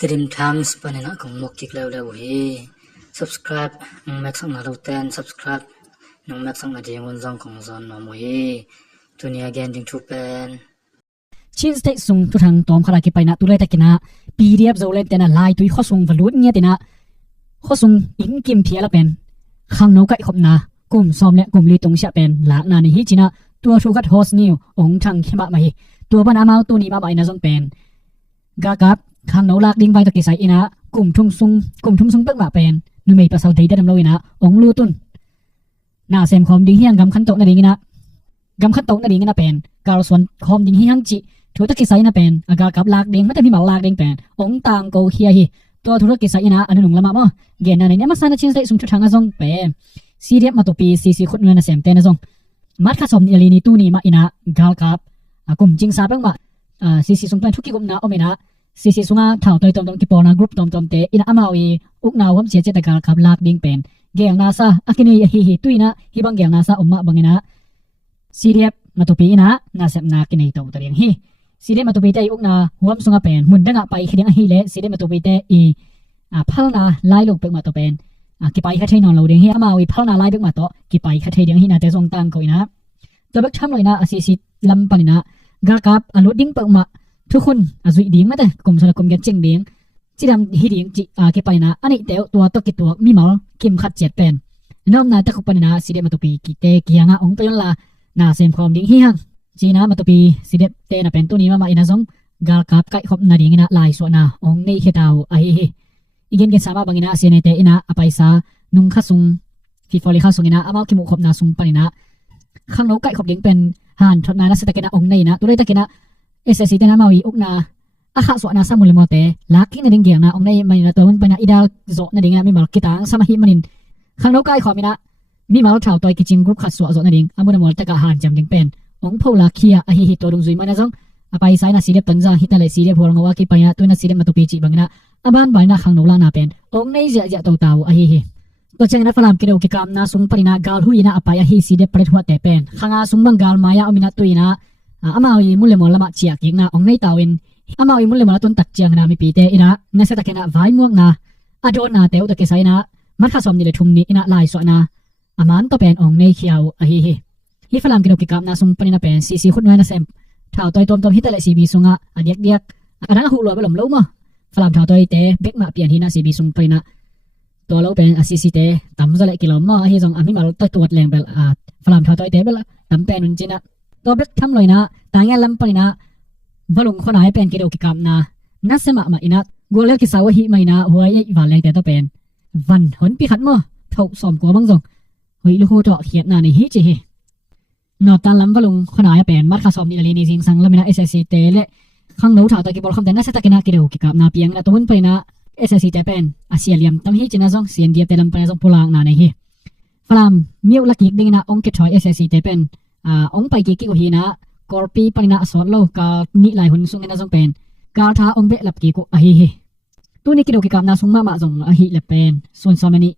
Trim Times panina kung mokik lew hi subscribe nong mek sang na lo ten subscribe nong mek sang na jingun zong kong zon no mo hi tunia gen ding chu pen Cheese te sung tu thang tom khara ki paina tu le ta kina PDF zo le tena lai tu kho sung valut nya tena kho sung in kim phia la pen khang no kai khop na kum som le kum li tung sha pen la na ni hi china tua thu khat host new ong thang khima mai tua ban amau tu ni ma bai na zong pen ga kap khang no lak ding vai ta ki sai ina kum thung sung pek ma pen nu mei pasal dei da dam lo ina ong lu tun na sem khom ding hiang gam khan tok na ding ina gam khat tok na ding ina pen kal swan khom ding hiang chi thu ta ki sai na pen aga kap lak ding ma ta mi mal lak ding pen ong tang ko hia hi to thu ki sai ina anu nung lama mo gen na ne ma sana chin sai sung thu thang a zong pen CDF ma to pi CC khut ngan na sem te na zong mat kha som ni ali ni tu ni ma ina gal kap akum jing sa bang ma CC sung plan thu ki gum na omena CC sunga thau toi tom ki pona group tom te ina amawi uk na hom che che ta gal kap lak ding pen gel na sa akini hi tuina hi bang gel na sa umma bangina CDF ma to pi ina na sep na kinai to ta riang hi CDF ma to pi te uk na huam sunga pen mun danga pai khidang hi le CDF ma to pi te i phal na lai lok pek ma to pen ki pai kha thai non lo ding hi amawi phal na lai pek ma to ki pai kha thai ding hi na te song tang ko ina to bek tham loina CC lam panina gal kap alu ding pek maทุกคนazui ding ma te kum sala kum gen cheng ding chi dam hi ding chi ke paina ani te tua to ki tua mi mal kim khat chet pen nom na ta ku panina side ma to pi ki te ki anga ong ton la na sem khom ding hi hang chi na ma to pi side te na pen tu ni ma ina zong gal kap kai khop na ding ina lai so na ong nei he tau a hi igen ke sama bangina se ne te ina apaisa nung kha sung fi foli kha sung ina amal ki mu khop na sung panina khang no kai khop ding pen han thot na na se ta ke na ong nei na tu le ta ke na SSC te na mawi ukna akha so na samul mote laki na ding na ong nei mai na ton pa na idal zo na ding mi mal kitang sama hi manin khang no kai khomina mi mal thau toy kitchen group khat so zo na ding amuna mol ta ka han jam ding pen ong phola khia a hi to dung zui mana jong apai sai na side tangja hitale side phorang wa ki pa ya tu na side ma to pi chi bangina aban bai na khang no la na pen ong nei ja to taw a hi to cheng na falam ki ro ki kam na sung parina gal huina apai a hi side pret hwa te pen khanga sung bang gal maya omina tuina amawi mulle mol lama chiak na ong nei tawin amawi mulle mol ton tak chiang na mi pi te ina na se takena vai muak na adon na teu ta ke sai na mar kha som ni le thum ni ina lai so na aman to pen ong nei khiau a hi falam ki ki kam na sum panina pen CC khut na sem thau toi tom hitale CB sunga adiak ana hu lo balom lo ma falam thau toi te bek ma pian hi na CB sung panina to lo pen CC te tam za le kilom ma hi jong ami mal toi tuat leng bel falam thau toi te bel tam pen un china to bek tham loina tanga lam panina valung khona ai pen ki do ki kam na na sema ma ina golel ki sawa hi maina huai ai wa le te to pen van hon pi khat mo thau som ko bang jong hui lu ho to khiat na ni hi chi hi no tan lam valung khona ai pen mar kha som ni ali ni jing sang lamina SSC te le khang no tha ta ki bol kham te na sa ta kina ki do ki kam na piang na ton paina SSC te pen asialiam tam hi china jong CNDF te lam pa jong pulang na nei hi falam miu la ki ding na ong ki thoi SSC te pen ong pai ki ko hina korpi panina asot lo ka ni lai hun sung na jong pen ka tha ong be lap ki ko a hi tu ni ki do ki kam na sung ma jong a hi le pen son so many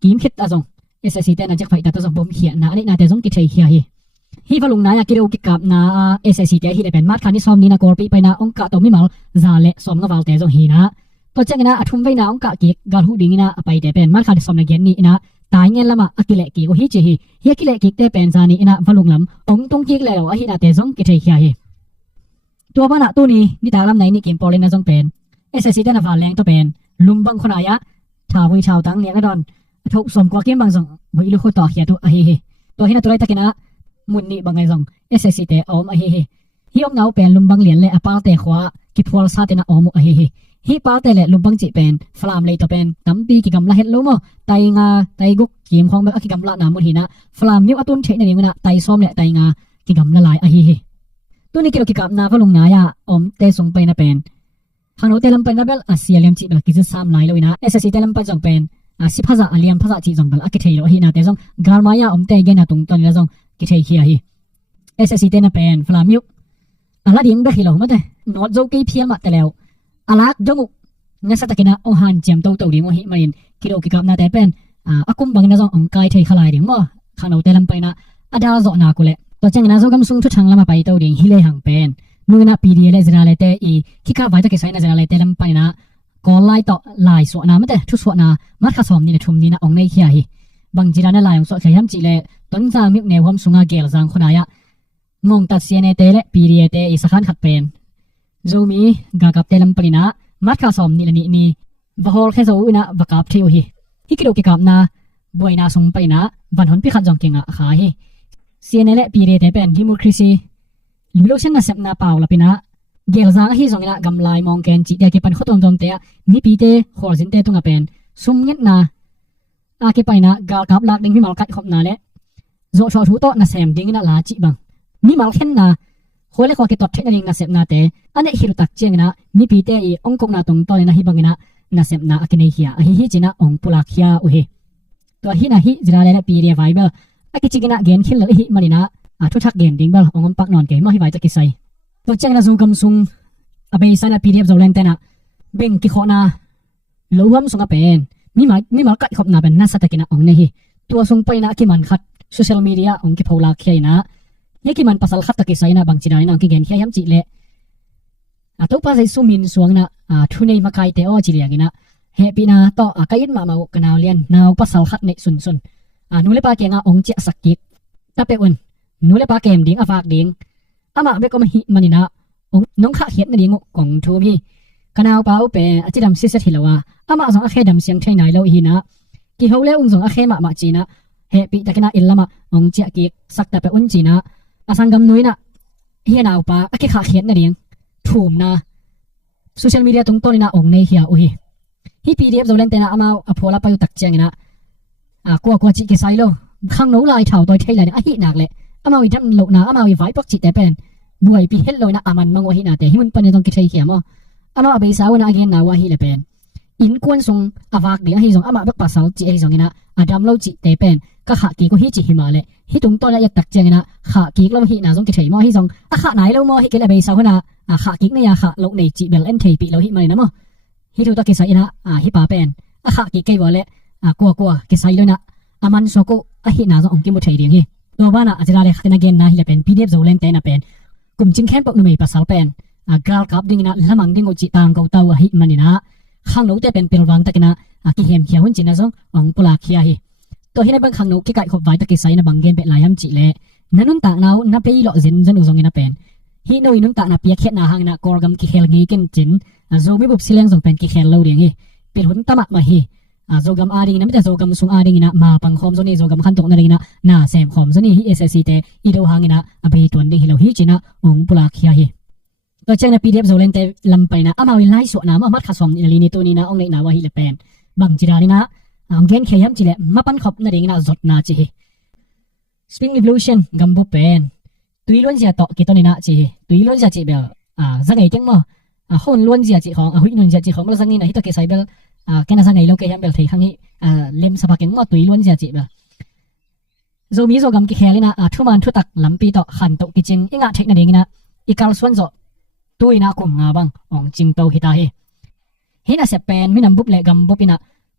kim khit a jong SSC te na jak phai ta to jong bom khia na ani na te jong ki thei khia hi valung na ya ki do ki kam na SSC te hi le pen mat khani som ni na korpi paina ong ka to mi mal za le som nga wal te jong hi na to changena athum veina ong ka ki gal hu ding ina apai te pen mat khani som na gen ni ina tai ngen lama akile ki ko hi chi hi akile ki te pen zani ina valung lam ong tung ki le lo a hi na te jong ki thei khia hi to bana tu ni ta lam nai ni kim polin na jong pen SSC te na va leng to pen lumbang khona ya tha hui chau tang ni adon thok som ko kem bang jong hui lu kho to khia tu a hi to hi na tu lai takena mun ni bangai jong SSC te om a hi om nau pen lumbang lian le apal te khwa ki phol sa te na om a hi pa te le lumbang chi pen flam le to pen tampi ki gam la het lo mo tai nga tai guk kim khong ba ki gam la na mun hi na flam mi atun the na ni na tai som le tai nga ki gam la lai a hi tu ni ki kap na valung na ya om te sung pe na pen hano te lam pen na bel asialiam chi bel ki ju sam lai lo ina SSC te lam pa jong pen si phaza aliam phaza chi jong bel a ki thei lo hi na te jong gar ma ya om te gen na tung ton la jong ki thei khia hi SSC te na pen flam mi ala ding ba khilo ma te not zo ki phial ma te leo alak jong nga sa takina ong han jam to ding hi main ki do ki kam na te pen akum bang na jong ong kai thei khalai ding mo khano te lam paina ada zo na ku le to chang na zo gam sung thu chang lama pai to ding hi le hang pen nungna PDL zira le te i kika vai ta ke sai na zira le te lam paina ก็ไล่ต่อลายสวนาไม่แต่ทุกสวนามัดข้าสอมนี่ในทุ่มนี้นะองในเขียฮีบางจีรานะลายของสวขยัมจีเล่ต้นจางมิบเนวความสุงาเกลจางคนายะงงตัดเสียในเตะปีเรียเตอิสขันขัดเป็นจูมีกากับเตลัมปรินะมัดข้าสอมนี่ละนี่วะฮอลแค่จูนะวะกับเที่ยวฮีฮิกิโดกิกับนาบวยนาสงปรินะบันหนพิขัดจงเก่งอ่ะขาฮีเสียในเละปีเรียเตเป็นดิโมครีซีลิโลชันน่ะเสพนาเปล่าละปีนะเกลจางฮีจงนะกำไลมองแกนจีเดียกิปันขดตรงเตะมีปีเตฮอลจินเตตุงอ่ะเป็นซุ่มเงียนาอาเกไปนะกากับลักดึงพิมาลกัดขบนาเละโจชอทูโตน่ะเสมดึงนะลาจิบังมีมาลเข็นนาโคเลขวาเกตอดเทนนิงน่ะเสพนาเตอันเนฮิรุตักเจียงนะมีปีเตอีองกงนาตรงตอนนะฮิบังนะน่ะเสพนาอเกเนฮิอาฮิจินะองปุลักฮิอาอุเฮตัวฮินะฮิจิราเลนะปีเรียไวเบลอากิจิกนะเกนคิลเลฮิมานินะทุทักเกนดิงเบลองปักนอนเกมอฮิไวตะกิไซตัวเจียงนะซูกัมซุงอเบย์ไซนะปีเรียบโจเลนเตนะเบงกิโคนาโลวัมซุงอเป็นมีมากัดขบนาเป็นน่าสตะกินะองเนฮิตัวซุงไปนะกิมันขัดโซเชียลมีเดียองกิพาวลาเคียนะยังกิมันภาษาขัดตะกิไซนะบางจีรานะองกิเกนเคียยำจิเลตัวภาษาสุมินสวงนะทุนในมาไกเตอจิเลียกินะเฮปีนาต่อกัยนมาเมากนาวเลียนนาวภาษาขัดในสุนนูเลปาเกงองเจสักกิกตาเปอุนนูเลปาเกมดิงอฟากดิงอามาเบก็มาฮิมันนี่นะน้องข้าเขียนนั่นเองกองทูมีขณะเป้าเปอจิดำซิสถิลว่าอามาสองอาเคดำเสียงใช่ไหนเราอีนะกี่เขาเล่องสองอาเคมาจีนะเฮปีตะกินะอิลละมาองเจกิกสักแต่เปอุนจีนะอาสังกัมนุยนะเฮียนาวป้าอาเคข้าเขียนนั่นเองถูมนะโซเชียลมีเดียตรงต้นนะองในเฮียโอฮีฮีพีดีเอฟโจเลนเตนะอามาอพอลาไปอยู่ตักเจียงนะกลัวจิกิไซโลข้างโน้ลายเท่าตัวไทยเลยนะฮินักเลยอามาวิดัมโลนะอามาวิไวปักจิตแต่เป็นบวยปีเฮลโลนะอามันมังวะฮินาแต่ฮิมันเป็นต้องกิจใช้เขียมอ่ะอามาเบสาวนะอเกนนาวะฮิเลเป็นอินควนทรงอาวากเดียฮิทรงอามาบักปัสสาวจิเอทรงนะอาดัมโลจิแต่เป็นก็ขากีก็ฮิจิฮิมาเลยฮิตรงต้นละยักตักเจียงนะขากีก็ฮินาทรงกิจใช้มอฮิทรงขาไหนเรามอฮิกิเลเบสาวนะขากีเนี่ยขาโลในจิเบลเอ็นเทปีเราฮิมาเลยนะมอฮิตุตะกิจใช้นะฮิปาเป็นขากีเกวะเลยกลัวกิจใช้เลยนะอามันโซโกฮินาทรงองกิมุทัยเดียงฮิตัวบ้านอาจจะได้ขัดนักเกนนะฮิเลเป็นพีเดียบโจเลนเตนะเป็นกลุ่มจิงแคมปกนุ่มปัสสาวเป็นกราลกับดิ่งนะละมังดิ่งอุจิตางกูเต้าหิมันนี่นะข้างนู้นแต่เป็นเปลวังตะกินะกิเฮมเขียวหุ่นจินะซงองปุลาเขียฮีตัวที่ในบางข้างนู้นกิไก่ขบไว้ตะกิไซนะบางเกนเป็นลายฮัมจิเล่นั่นนุ่นตากนาวนับไปหล่อจินอุซงกินะเป็นฮีโนยนุ่นตากนับเปียเขียนาหางนะกอร์กัมกิเฮลงี้กันจินโซไม่บุบสิเลงซงเป็นกิเฮลเล่าเรียงฮีเป็นหุ่นตะมะมาฮีโซกัมอาดิงนะไม่แต่โซกัมซุงอาดิงนะมาปังคอมโซนี่โซกัมขันตกนั่นเองนะน่าเซมคอมโซนี่ฮีเอสเอซีเตอีโดหางนะอเบย์ตัวนี้ฮิโลฮีจินะองปุลาเขียฮีตัวเจ้าหน้าพีเดียบโจเลนเตลำไปนะอามาวิไลสวนะมามัดข้าสอมอินลีนี่ตัวนี้นะองในนาวะฮิเลเป็นบางจีรานี่นะองเกนเขียมจีเลมาปันขบนั่นเองนะจดนาจีสปริงรีวิลูชันกัมบุเป็นตุยล้วนเสียต่อกี่ตัวนี้นะจีตุยล้วนเสียจีเบลสังไงจังมั้งคนล้วนเสียจีของหุ่นล้วนเสียจีของเราสังไงนะที่ตัวเกสไซเบลแค่นั้นสังไงเราเกยมเบลที่ข้างนี้เล่มสปาเกงมั้งตุยล้วนเสียจีเบลโจมีโจกัมกิเฮลินะทุมันทุตักลำปีต่อขันโตกิจิงอิงะเทคนั่นเองนะอีกาลส่วนโจตัวน่าคุมงาบังองจิงเตาฮิตาเฮเฮน่าเสพเป็นมินำบุบเละกัมบุปินะ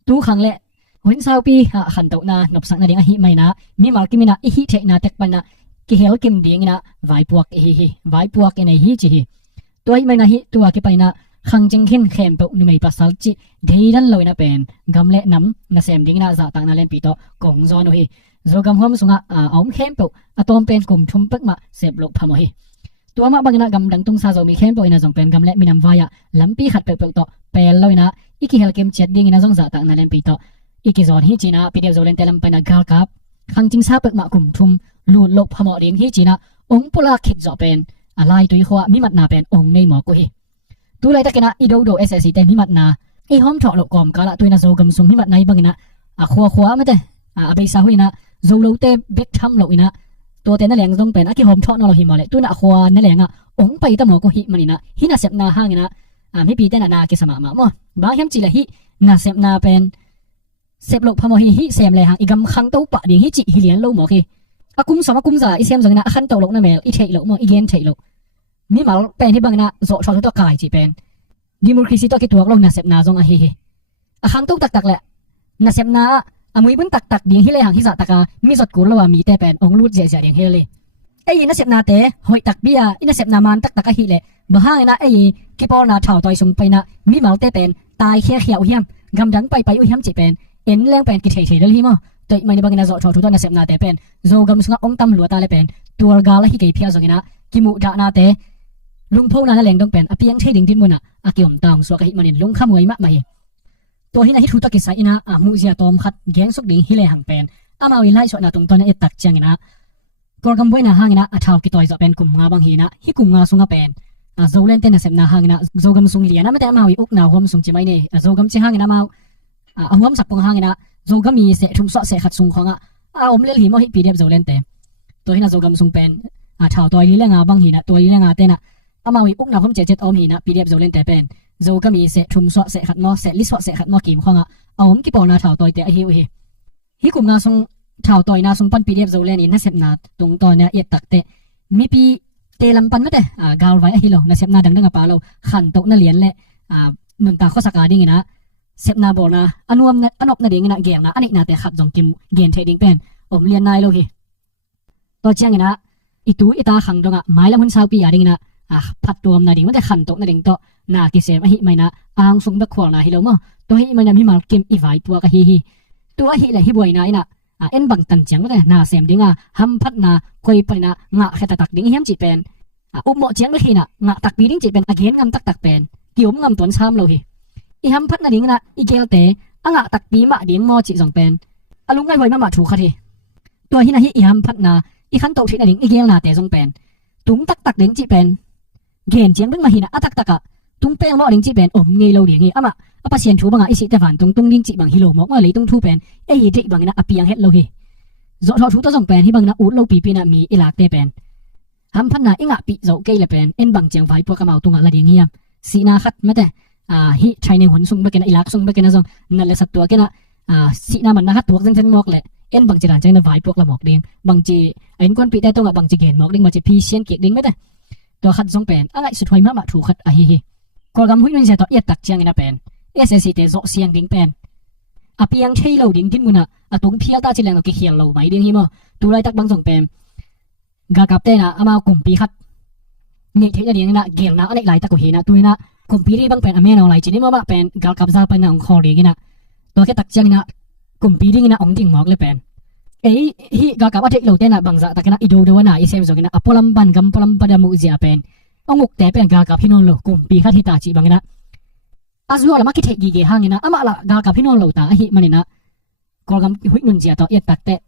ตัวขังเละหุ่นสาวปีขันโตนานบสักนาเดียงฮิไม่นะมีมากิมินะอิฮิเทนาเทคปันนะกิเฮลกิมเดียงนะไวปวกฮิไวปวกในฮิจิฮิตัวฮิไม่นะฮิตัวกิไปนะขังจิงขินเข้มเปนุ่มปัสสัลจิเดียนลอยนะเป็นกัมเละน้ำน่าเสพดิ้งนะจะตั้งนาเลนปีโตกงจอนฮิโจกัมหัวมุสงะอมเข้มเปอะตอมเป็นกลุ่มทุ่มปักมาเสพโลกพามฮิตัวมาบางนะกำดังตุงซาโจมีเข้มปอยนะจงเป็นกำเละมีน้ำวายะลำปีขัดเปลต่อเปลลอยนะอีกิเฮลเกมเจ็ดดิ้งนะจงจะตั้งนาเลนปีต่ออีกิจอนฮิจีนะปีเดียวโจเลนเตลัมไปนะกาลกับขังจิงซาเปกมากลุ่มทุ่มลูดลกพมอดิ้งฮิจีนะองปุลาคิดจะเป็นอะไรตัวอีขวามีมัดนาเป็นองในหมอกุฮิตัวไรตะกินะอีโดโดเอสเอซีเตมีมัดนาอีห้อมถอดลกกอมกาละตัวนะโจกำซุงมีมัดในบางนะขวาไม่ได้เบสาหุยนะโจโลเตเบกทัมลกอีนะตัวเต้นนั่นแหละต้องเป็นกิหอมทอดนอลหิมาเลยตัวน่ะควานนั่นแหละองไปตะหมอก็หิมันนี่นะหิน่ะเสพนาห้างนะไม่ปีเต้นนาเกสมาหม้อบางแห่งจีละหิน่ะเสพนาเป็นเสพโลกพมหิเสพเลยหางอีกำคังเต้าปะดิ่งหิจิหิเลียนโลหมอคีกุมสกุมจ่าอีเสมจังนะขันเต้าโลกนั่นแหละอีเทโลกมออีเกนเทโลกมีมาเป็นที่บางนะโจชอตัวกายจีเป็นดิมูคริสิตัวกิตัวลงน่ะเสพนาจงหิขังเต้าตักแหละน่ะเสพนามุยบุญตักดิ่งหิเลยหางหิจะตักมีสดกูแล้วมีแต่เป็นองลูดเจียดิ่งหิเลยไอ้อินเสพนาเตหอยตักเบียอินเสพนามันตักหิเลย บ่ฮางนะไอ้กิปอนาถ่าวต่อยสงไปนะมีเมาเตเป็นตายแค่เขียวเฮียมกำดังไปอุยมจิเป็นเอ็นแรงเป็นกิเทเดลฮิมอตัวมันบางนะจอดทุกตัวนะเสพนาแต่เป็นโจกำสงองตำลัวตาเลยเป็นตัวกาลฮิเกพิอาจงนะกิมุดานาเตลุงพงนาแรงต้องเป็นอภิยังเทดิงดินมุนะอากิอมตางสวกหิมันลุงขโมยมะไม่ตัวที่น่าฮิทุตกิสายนะมูเซียตอมขัดแยงสุกดิ่งฮิเลหังเป็นมาวิไลสวนาตรงตอนนี้ตักจังนะกอร์กำไว้นะหางนะอาชาวกิตอยจะเป็นกลุ่มงาบางฮีนะฮิกุมงาสุงเป็นโจเลนเตนะเสพนาหางนะโจกำสุงเลียนะไม่แต่มาวิอุกนาหอมสุงจิไม่เนี่ยโจกำเชหางนะมาหอมสักปงหางนะโจกำมีเสทุ่มสอเสขัดสุงของอมเลหิมอฮิปีเดียบโจเลนเตตัวที่น่าโจกำสุงเป็นชาวตัวลีเลงาบางฮีนะตัวลีเลงาเตนะมาวิอุกนาหอมเจ็ดอมฮีนะปีเดียบโจเลนเตเป็นโจกำมีเสทุ่มสอเสขัดมอเสลิสอเสขัดมอกิมของอมกิปอนาชาวตัวเตอฮิวฮิกุมงาสุงชาวต่อยนาสงปันปีเดียบโจเลนินนัเสพนาตรงตอนเนี้ยเอียดตักเตมีปีเตลัมปันไม่ได้กาวไว้ฮิโลนัเสพนาดังๆกับปาโลขันตกนั่นเหรียญเละนุนตาข้อสักการดิ่งนะเสพนาโบนะอนุมนะอนบนั่นเองนะเกี่ยงนะอันนี้นาแต่ขัดจงกิมเกียนเทดิ้งเป็นเรียนนายโลหิตัวเชียงนะอีตูอีตาขังตรงไม้ละหุ่นสาวปีอาดิ่งนะพัดตัวนั่นดิ่งไม่ได้ขันตกนั่นดิ่งโตนากิเสมหิไม่นะอ่างสงตะขวางนะฮิโลมั้งตัวหิมันยังมีมาเกมอีไวปัวกะฮิตัวหิเลยฮิบวยนายนะเอ็นบังตันจังก็ได้นาเสมดิ้งฮัมพัดนาคอยไปนะงะแค่ตักดิ้งเฮียมจีเป็นหมอเจียงไม่ขี้นะงะตักปีดิ้งจีเป็นอาเกนงำตักเป็นกิวมงำต้นซ้ำเลยอีฮัมพัดนาดิ้งนะอีเกลเตงะตักปีมะดิ้งมอจีจงเป็นลุงไงไว้มาถูกค่ะทีตัวที่นาฮิอีฮัมพัดนาอีขันโตที่นาดิ้งอีเกลนาเตจงเป็นตุ้งตักดิ้งจีเป็นเกนเจียงดิ้งมาหินะตักตุ้งเป้งมอดิ้งจีเป็นเงยเราดิ้งอ่ะมาapa sian thu banga isi te van tung ding chi bang hilo mok ma leitung thu pen e hi ti bang na apiang het lo hi zo tho thu to jong pen hi bang na ut lo pi pi na mi ilak te pen ham phan na inga pi zo ke le pen en bang chang vai po ka mau tunga la ding hiam si na khat ma te hi chaine hun sung ba ke na ilak sung ba ke na jong na le sat to ke na si na man na hat tuak jang chen mok le en bang chiran chang na vai pok la mok ding bang chi en kon pi te to nga bang chi gen mok ding ma chi pi sian ke ding ma te to khat jong pen angai su thoi ma thu khat a hi ko gam hui nun se to yat tak chiang ina pen SSC เตโซเสียงดิ้งเป็นเปียงเชยเราดิ้งดิ้งมุนะตรงเพียตาจิเลงก็เขียนเราไม่ดิ้งหิมะตัวไรตักบางส่งเป็นกากับเตนะมากลุ่มปีขัดเนี่ยเทียดิ้งนะเกี่ยงนะอันนี้ไรตักก็เห็นนะตัวนี้นะกลุ่มปีนี้บางเป็นอเมริกาไรจีนี่มาเป็นกากับซาเป็นนะองคอดิ้งนะตัวแค่ตักจังนะกลุ่มปีดิ้งนะองดิ้งหมอกเลยเป็นฮีกากับว่าเทเราเตนะบางจากตักนะอีโดเดวนะอีเซมส่งนะพลัมบันกัมพลัมปดามุเซียเป็นองุกแต่เป็นกากับพี่น้องเรากลุ่มปีขัดที่ตาจีบางนะอาซัวละมาคิดเทกีเกหางนะอามาละกากับพี่น้องเราตาหิมันนะกอลกำหุยนุนเจียต่อเอียดตักเตะ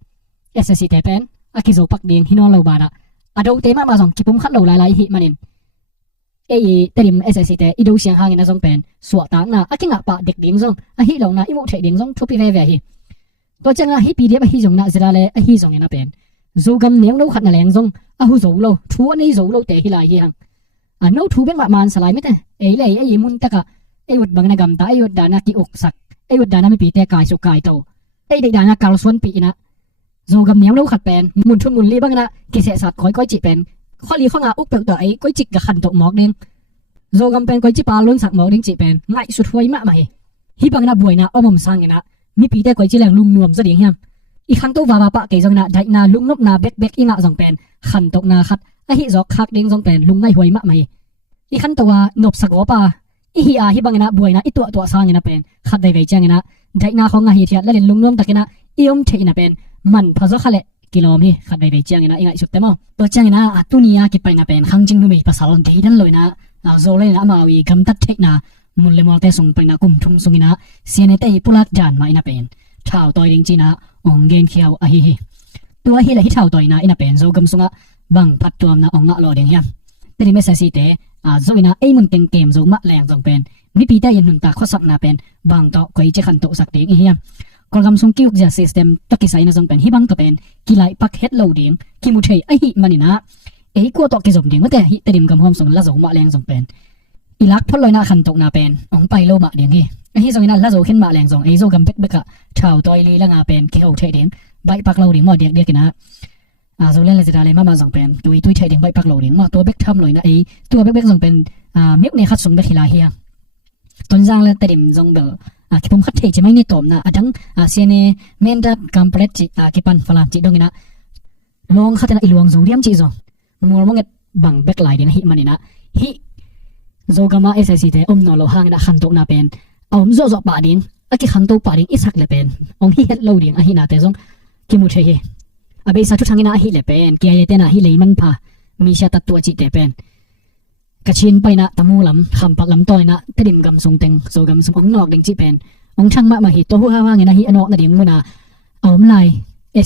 SSC เตเป็นอากิโซปักเดียงพี่น้องเราบาระดูเตมาส่งกิปุ่มขัดเราหลายหิมันเอเตริม SSC เตอีดูเสียงหางนะส่งเป็นสวดตังนะอากิงะปะเด็กเดียงส่งหิเรานะอิมุเทเดียงส่งทุบไปเวหิตัวจังหิปีเดียบหิส่งนะจะละหิส่งนะเป็นโจกำเนียงเราขัดนั่นแหลงส่งหูโจเราทัวนี่โจเราเตะหิลายหิหังโน้ทัวเป็นมันสลายไม่แต่เลยมุนตะกะอุดบางนกำตาอุดดานากิอกสักอุดดานาไม่ปีแต่กายสุกายโตเด็กดานาการส่วนปีนะโจกำเนียวเราขัดเป็นมุนชุนมุนลีบางนะกิเสสัตก้อยจิเป็นข้อลีข้องาอุกเปิดตัวก้อยจิกกับขันตกหมอกเด้งโจกำเป็นก้อยจิปาล้นสักหมอกเด้งจิเป็นง่ายสุดไว้มากไหมฮิบางนะบวยนะอมมสังนะมีปีแต่ก้อยจิแรงลุงนวมเสดียงเฮียมอีขันโตวาบาปะเกยจงนะได้นาลุงนบนาเบกอีงะจงเป็นขันตกนาขัดฮิจอกคักเด้งจงเป็นลุงง่ายหวยมากไหมอีขันตัวนบสักวปาอีฮิบังนะบวยนะอีตัวสร้างนะเป็นขัดได้ไว้จังนะได้นาของฮิที่แล้วเล่นลุงน้อมตะกินะอีอมเทนะเป็นมันพอจะขัดเลยกิโลมีขัดได้ไว้จังนะอีไงสุดเต็มตัวจังนะตัวนี้กิไปนะเป็นขังจริงดูมีภาษาอังกฤษนั่นเลยนะเราโซเลยนะมาวีกำตัดเทนะมุลเลมอลเตส่งไปนะกุมทุ่งส่งนะเสียในเตยปุลักจานมาอีนะเป็นชาวตัวจริงๆนะองเกนเขียวอะฮิตัวฮิเลยที่ชาวตัวนะอีนะเป็นโจกำส่งะบังพัดตัวนะองะรอเดียงเฮียแต่นี่ไม่ใช่สิเตโจกินะมุนเต็งเกมโจมะแรงจงเป็นมีปีแต่ยันหนุนตาข้อสักนาเป็นบางต่อคอยจะขันโตสักเดียงเฮียกอลกำส่งกิ้วจะซิสเต็มตะกิไซนะจงเป็นฮิบังตัวเป็นกีฬาปักเฮ็ดโลเดียงกิมุเทยฮิมันนี่นะกัวต่อกิจมเดียงว่าแต่ฮิแต่ดิมกำหอมส่งละโจมะแรงจงเป็นอีลักพลอยนาขันโตนาเป็นองไปโลมะเดียงฮิจงนะละโจขึ้นมาแรงจงโจกำเบกะชาวตัวลีละงาเป็นเกี่ยวเทเดียงใบปักโลเดียงหมดเดียงกินะโจเล่นเลยจะได้มาส่งเป็นตุยเทเดียงใบปักโลเดียงมาตัวเบกทำเลยนะตัวเบกส่งเป็นมิกเนี่ยขัดส่งไปทีละเฮียต้นจางและแต่ดิมจงเบอคิดผมขัดเทจะไม่เนี่ยตอมนะดังเสียเนเมนดับกัมเปรตจิคิดปันฝรั่งจิดงนะลองขัดนะอีหลวงจงเรียมจิจงมัวมองเงินบังเบกไหลเดียงฮิมันนี่นะฮิ zogama SSC te no lo hang na khan tok na pen zo zo pa ding aki khan tok pa ding isak le pen ong hi het lo ding a hi na te zong ki mu the hi abe sa thu thangina hi le pen ki ye te na hi le man pha mi sha tat tu chi te pen kachin paina tamu lam kham pak lam toina tedim gam sung teng zogam sung ong nok ding chi pen ong thang ma hi to hu ha wa nge na hi anok na ding mu na lai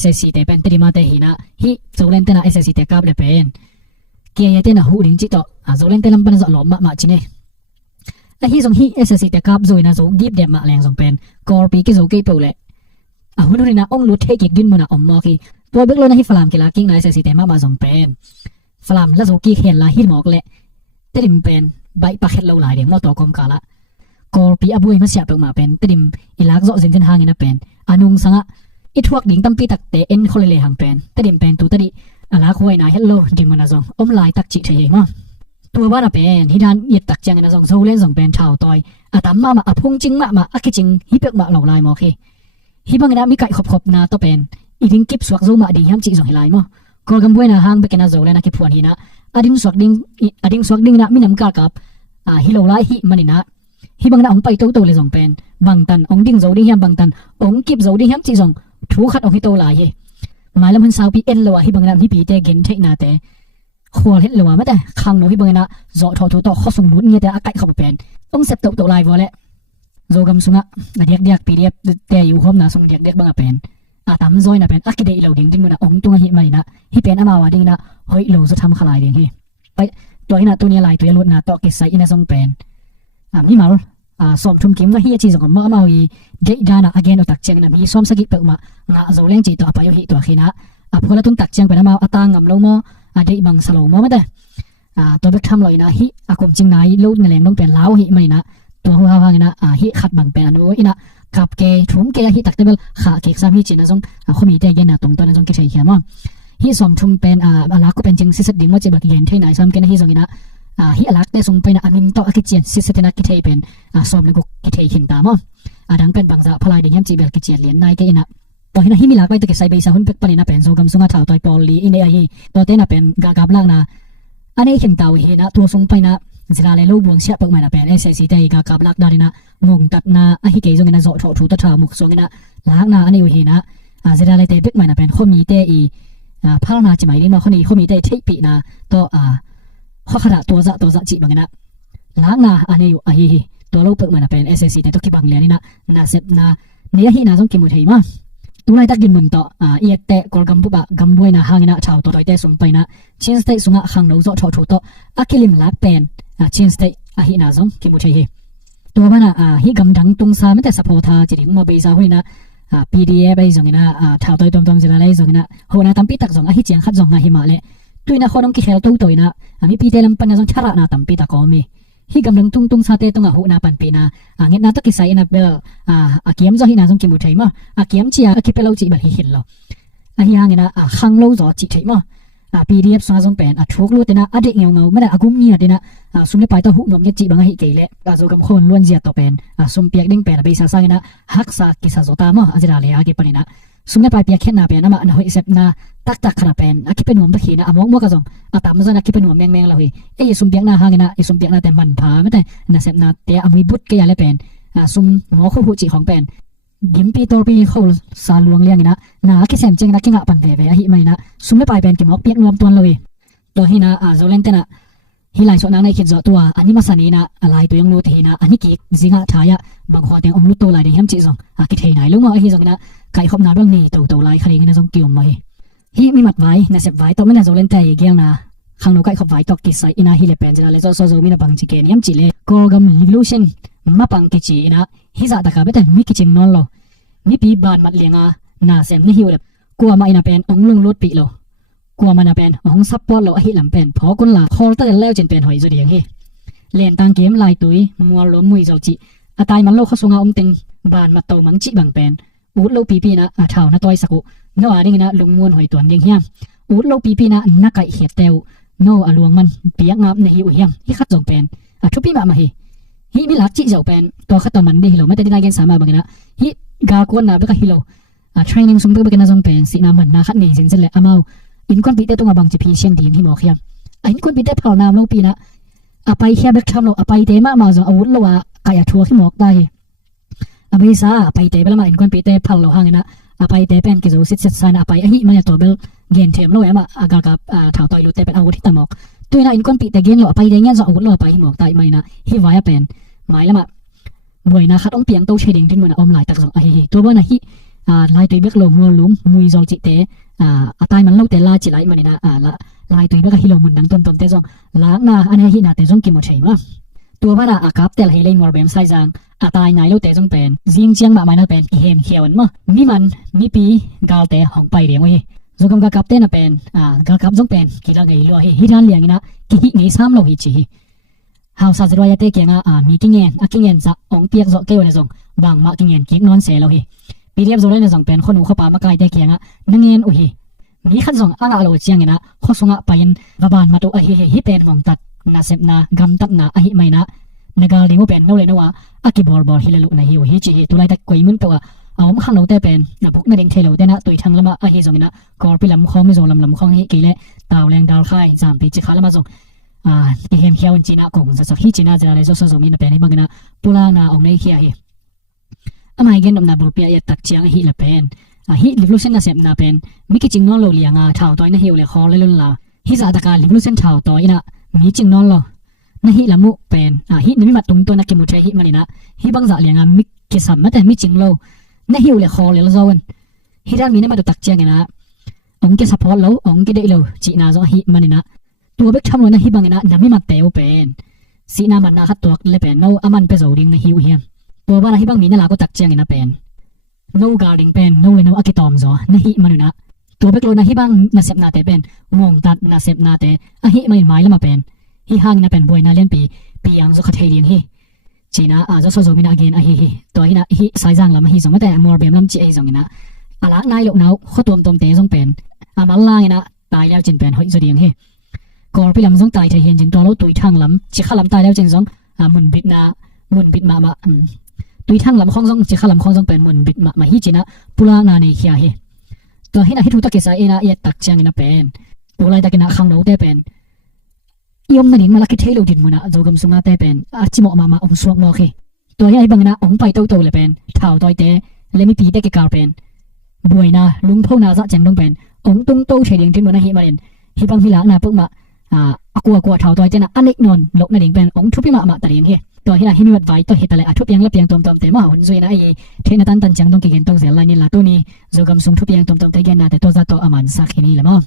SSC te pen terima te hi na hi zolen te na SSC te kap le pen kia ye te na hu ding chi to zolen te lam pan zo lo ma chi ne a hi zong hi SSC te kap zoi na zo gip de ma leng zong pen kor pi ki zo ke po le hu no na ong lu the ki din mu na om mo ki to bek lo na hi falam ki la king na SSC te ma zong pen falam la zo ki khen la hi mok le terim pen bai pa khet lo lai de mo to kom ka la kor pi abui ma sia pe ma pen terim ilak zo zen ten hang ina pen anung sanga i thuak ding tampi tak te en khole le hang pen terim pen tu tadi ala khoi na hello ding mana zong om lai tak chi thei ma tua ba na pen hi dan yet tak chang na zong zo len zong pen thau toy atam ma apung ching ma akiching hi pek ma lo lai mo khi hi bang na mi kai khop khop na to pen i ding kip swak zo ma ding ham chi zong hilai mo kol gam buena hang be kana zo le na ki phuan hi na ading swak ding na minam ka kap hi lo lai hi manina hi bang na ong pai to le zong pen bang tan ong ding zo ding hiam bang tan ong kip zo ding ham chi zong thu khat ong hi to lai he mai lam hun sau pi en lo hi bang na hi pi te gen thei na te khol het lo ma ta khang no hi bang na zo tho thu to kho sung lu nge te akai khop pen ong sep to lai vo le zo gam sunga na diak pdf te yu hom na sung diak bang a pen tam zoi na pen akide lo ding ding na ong tunga hi mai na hi pen ama wa ding na hoi lo zo tham khalai ding hi pai to ina tu ni lai tu lut na to ke sai ina song pen mi mal som thum kim wa hi chi zong ma ma wi de dana again tak cheng na mi som sagi pe ma nga zo leng chi to pa yo hi to khina phola tung tak cheng pe na ma atang ngam lo mo de bang salo mo ma da to bek tham loi na hi akum ching nai lo na leng dong pen lao hi mai na to hu ha na hi khat bang pen anu ina kap ke thum ke hi tak tebel kha ke sam hi chin na zong khomi te gen na tung to na zong ke thei hiam ma hi som thum pen ala ko pen ching sisat ding mo che ba ki gen thei nai sam ke na hi zong ina hi alak te sung pen amin to akichen sisat na ki thei pen som le ko ki thei hin ta mo adang pen bangza phalai ding yam chi bel ki chen lien nai ke ina to hina hi mi lak bai to ke sai bai sa hun pek pani na pen zo gam sunga thau toi pol li ine a hi to te na pen ga gap lak na ane hin taw hi na tu sung pai na zira le lo buang sia pak mai na pen SSC te ga kap lak da na ngong tat na a hi ke zong na zo tho thu ta tha muk song ina lak na ane hi na zira le te pek mai na pen khomi te i phal na chi mai ni ma khomi te thei pi na to kho khara to za chi bang na lak na ane yu a hi to lo pek mai na pen SSC te to ki bang le ni na sep na ne hi na zong ki mu thei ma tu lai tak din mun to i te kol gam bu ba gam boi na hangina thau to te sum pai na chin state sunga khang no zo tho thu to akilim lak pen chin state a hi na zong ki mu thei hi to ba na hi gam dang tung sa me te support tha chi ding mo be sa hoina pdf ai zong ina thau toi tom tom zela lai zong ina ho na tam pi tak zong a hi chiang khat zong na hi ma le tuina khonong ki khel to toina ami pi te lam pan na zong thara na tam pi ta ko mi hi gam dang tung sa te tonga hu na pan pe na nget na to ki sai na bel akiam zo hi na zong ki mu thei ma akiam chia akipelo chi ba hi hin lo a hi hangena khang lo zo chi thei ma pdf sa zong pen thuk lu te na ade ngeu ngeu ma da agum ni na de na sumle pai to hu nom ye chi bang hi ke le zo gam khon lon zia to pen sum piak ding pen be sa sa na hak sa ki sa zo ta ma ajira le age pani na sumle pai piak khen na pen na ma na hoi sep na tak khara pen akipen nom ta khi na among mo ka zong atam zo na akipen nom meng la hui e sum piak na hangena e sum piak na te man pha ma te na sep na te amui but ke ya le pen sum mo khu hu chi khong pen gim pi tor pi khol sa luang liang ina na ki sem cheng na ki nga pan ve ve hi mai na sum le pai pen ki mok piak nuam ton loi to hi na zolen te na hi lai so na nei khin zo tua ani ma sani na alai tu yang lu the na ani ki zinga thaya bang kho te om lu to lai de hem chi zong ki thei nai lu ma hi zong na kai khop na dol ni to lai khali na zong kiom mai hi mi mat vai na sep vai to me na zolen te gyang na khang no kai khop vai to ki sai ina hi le pen jala le zo mi na bang chi ke niam chi le ko gam revolution ma pang ki chi ina hi za ta ka beten mi ki ching non lo mi pi ban mat lenga na sem ni hiu le kwa ma ina pen ong lung lut pi lo kwa ma na pen ong support lo hi lam pen pho kun la khol ta le chen pen hoi zo diang hi len tang kem lai tui mual lo mui zo chi atai man lo kha sunga teng ban mat to mang chi bang pen ut lo pi na thau na toy saku no aring na lung muon hoi ton ding hiam ut lo pi na kai hiat teu no aluang man piak ngap ne hi u hiam hi khat jong pen thu pi ma hi hi mi lak chi zo pen to khat to man di lo ma te dina gen sama bangina hi ga ko na be ka hilo training sum be na zong pen si na man na khat nei jin le amau in kon pi te to nga bang chi phi sian din hi mo khiam in kon pi te phal nam lo pi na ไปแค่เบกทำเราไปเตะมามาจงอาวุธเราว่ากายทัวที่หมอกได้ไปซาไปเตะไปแล้วมาอินควันไปเตะพังเราห่างนะไปเตะเป็นกิจวัตรสิทธิ์สานไปไอ้หิมันจะตัวเบลเกนเทมเราเอ็มอากากับถ่าวต่อยลุเตะเป็นอาวุธที่ตะหมอกตัวน่ะอินควันปีแต่เกนเราไปเตะเงี้ยจงอาวุธเราไปที่หมอกได้ไหมนะฮิวายเป็นหมายแล้วมาบ่อยนะคัดองเปียงโตเชดิงที่มันอมหลายตักจงไอ้ตัวบ้านนะฮิลายตัวเบกลมมัวลุ่มมุยจอลจิเตตายมันเล่าแต่ลาจิไหลมันนะลายตัวเบกฮิโลมุนดังต้นเตจงล้างนะอันนี้ฮินาเตจงกิมดใช่ไหมตัวบ้านอากาศเตลฮิเลนวอร์เบมไซจังตายนายเล่าแต่จงเป็นจิงเจียงมาไม่น่าเป็นอีเฮมเขียวมั้งมีมันมีปีกาลเตะห้องไปเรียงไว้จงกำกับเตน่ะเป็นกำกับจงเป็นกีฬาไงลัวฮิรันเลียงนะกิฮิไงซ้ำเราฮิจิเฮาซาจรวยเตะเกียงมีกิเงินกิเงินจะองเปียกจะเกี่ยวในจงบางมากิเงินกิกนอนเสียเราฮิปีเรียบจะเล่นในจงเป็นคนหัวข้าป่ามาไกลเตะเกียงนั่งเงินโอ้ฮิมีขันจงเราเจียงนะข้อสงไปยันระบานมาตัวฮิเป็นมองตัดนาเซบนากำตัดนาฮิไม่นะนกาลิงว่าเป็นเราเลยนะว่ากิบอลฮิลลุนะฮิวฮิจิตัวไรแต่กุยมุนตัวเอาข้างเราแต่เป็นพวกนั่นเองเทโลแต่นะตัวทั้งละมาจงนะกอร์พิลำคอไม่จงลำคองฮิกิเลตาวแรงดาวไข่จามปีจิขาละมาจงที่เห็นเขียวจีน่ากงจะฮิจิน่าจะอะไรจะส่งมีนะเป็นให้บางนะปุลานาองในเขียฮิไม่เงินดำนาบุปผาตักเชียงฮิละเป็นฮิลิฟลูเซนนาเซบนาเป็นมิกิจิงนอนโลเลียงท้าวตัวนั่นฮิวเลยคอเลยลุนละฮิจะตะการลิฟลูเซนท้าวตัวนะมีจิงนอนโลนั่นฮิละมุเป็นฮินี่มาตรงตัวนักเกมุเทฮิมันนะฮิบังจะเลียงมิกิสัมมาแต่มิจิงโลนั่นฮิวเลยคอเลยละจวนฮิด้านมีนี่มาดูตักเชียงนะองค์เกสัพพอลโลองค์เกเดโลจีน่าจงฮิมันนะตัวเบกทำโลนั่นฮิบังนะนั่นไม่มาเตวเป็นสีน้ามันนะขัดตัวเลยเป็นโนอามันเป็นโจดิงนั่นฮิวเฮียมตัวบ้านฮิบังมีนั่นละก็ตักเชียงนะเป็นโนกาดิงเป็นโนเลยโนอากิตอมจ้ะนั่นฮิมันนะตัวเบกโลนั่นฮิบังน่าเสพนาเตเป็นวงตัดน่าเสพนาเตฮิไม่หมายแล้วมาเป็นฮิห่างน่ะเป็นบวยน่าเลี้ยนปียังจะขัดเฮียนฮิจีน่าจะสู้มินาเกนฮิตัวฮิน่ะฮิสายจังละมาฮิจงแต่มัวเบียมลำจีจงนะละนายลูกน้าวข้อตัวเตจงเป็นมาล่างนะตายแล้วจินเป็นหอยจะเดียงฮิกอร์พิลำจงตายเทียนจินตัวเราตุยทางลำจิขลำตายแล้วจินจงมุนบิดมาตุยทางลำข้องจงจิขลำข้องจงเป็นมุนบิดมาฮิจินะปุลานาในเขียฮิตัวฮิน่ะฮิทุตะเกษาเอนะเอตักเชียงนะเป็นปุลาตะกินะข้างเราเตเป็นยมนั่นเองมาลักเทโลดินมุนะโจกมสุงาเตเป็นจิโมมาองสวกโมเคตัวฮิไอ้บังนะองไปโตเลยเป็นท้าวต่อยเตเลมิปีเตกิกาเป็นบวยนะลุงพ่อนาจะจังดงเป็นองตุงโตเฉลียงที่มุนะฮิมาเรนฮิบังฮิละนะปุ๊กมากัวท้าวต่อยเจนะอันเล็กนนลกนั่นเองเป็นองทุบพิมาตะเลียงฮิตัวฮินะฮิมีวัดไว้ตัวฮิตะเลยทุบยังละเปียงตอมเตมาหุ่นซุยนะไอ้เทนตันจังดงกิเกนโตเซลลานี่ละตัวนี้โจกมสุงทุบยังตอมเตเกนนะแต่ตัวจะโตอามันสักฮินี่ละมั้ง